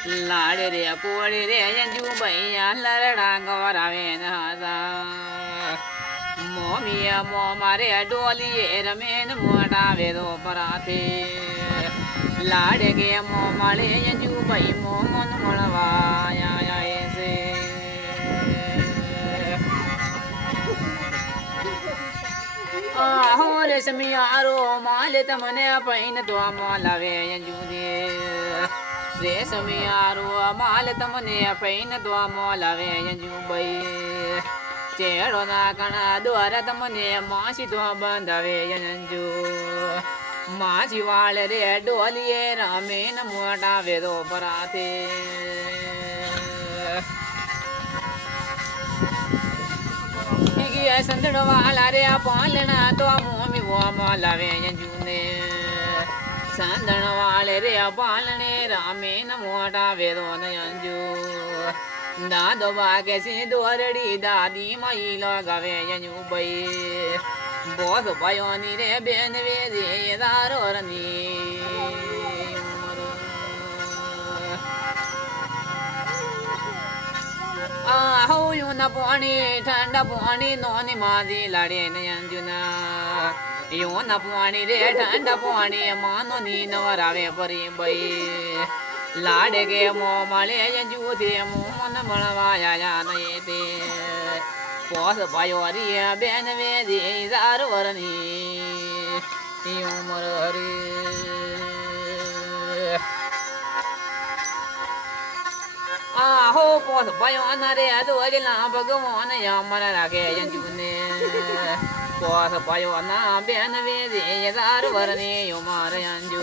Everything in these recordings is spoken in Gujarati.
લાડ રે કોળ રે, અંજુ ભૈયા લરડા ગોરાવે મોમિયા મો મારે ડોલીએ રમે ને મોટા વેદો પરાથે લાડ ગે મો માળે, અંજુ ભાઈ મો મન મળવાયા છે. આહો રે સમિયારો, માલ તમને પૈન તો લાવે, અંજુ દે રેશમી આરો માલ તમને પૈન તો લાવે અંજુ ભાઈ ચેડો ના કણા દ્વાર તમને માસી તો બંધાવે જંજુ માછી વાળ રે ડોલીએ રામે ન મોટા વેદો પરાતે ઈગી સંદડો વાલા રે પાલણા તો મોમી વોમાં લાવે અંજુને. સંદણ વાળે રે પાલણે રામે ન મોટા વેદો ન અંજુ દાદો વાગે છે દોરડી દાદી મઈ લગાવે અંજુ ભાઈ બોધ ભયોની રે બેન વેદે દારો રની આહો યુના પાણી ઠંડા પાણી નોની માદી લાડે ને અંજુના યુના પાણી રે ઠંડ પાણી માનો ની નવરાવે પરી બઈ. લાડે કે મો મળે જૂથે મોન મળવાયા નય તે. પોસ ભાયો રી બેન વેદી દાર વરની. ઉમર હરી. આહો, પોસ ભયો ન રે દોજલા ભગવાન મન રાખે જંજુને પોસ ભયો ના બેન વેદી દાર વરની ઉમર અંજુ.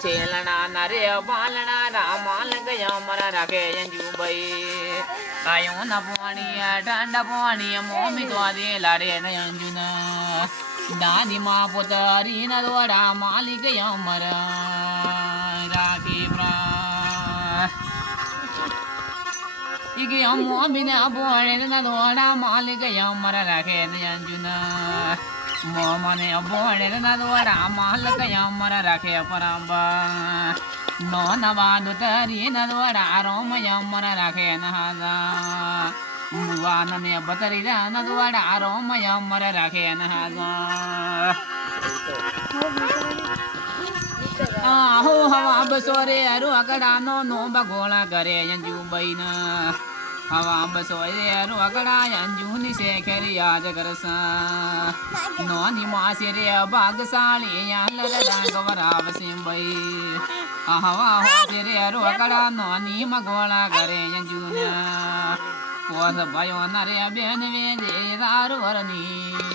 છેલણા ન રે બાલણા રામાલ ગયા મર રાખે અંજુ ભાઈ. આયો ના પાણી ઠંડા પાણી મોમી તો દે લાડે ન અંજુન. દાદી માં પોતારી ના દોડા માલિક અમર રાખે ઈગે અમો અમીને બોણે ના દોડા માલિક અમર રાખે ન અંજુન. મો મને બોણે ના દોડા માલિક અમર રાખે પરાંબા નો નવાનું તરી ન દોડા રોમ અમર રાખે ન હાજા મુવાન ને બતરી ન દોડા રોમ અમર રાખે ન હાજા આહો હવા બસો રે અરુ અકડાનો નો બગોળા કરે અંજુ બૈન હવા બસો રે અરુ અકડા અંજુ ની શેખરી યાદ કરસા નોની માસે રે ભાગશાળી યાલ રડા ગવરાવ સિંબઈ હવા હોસે રે અરુ અકડા નોની મગોળા કરે અંજુ ના પોસ ભયો ન રે બેન વે દે દાર વરની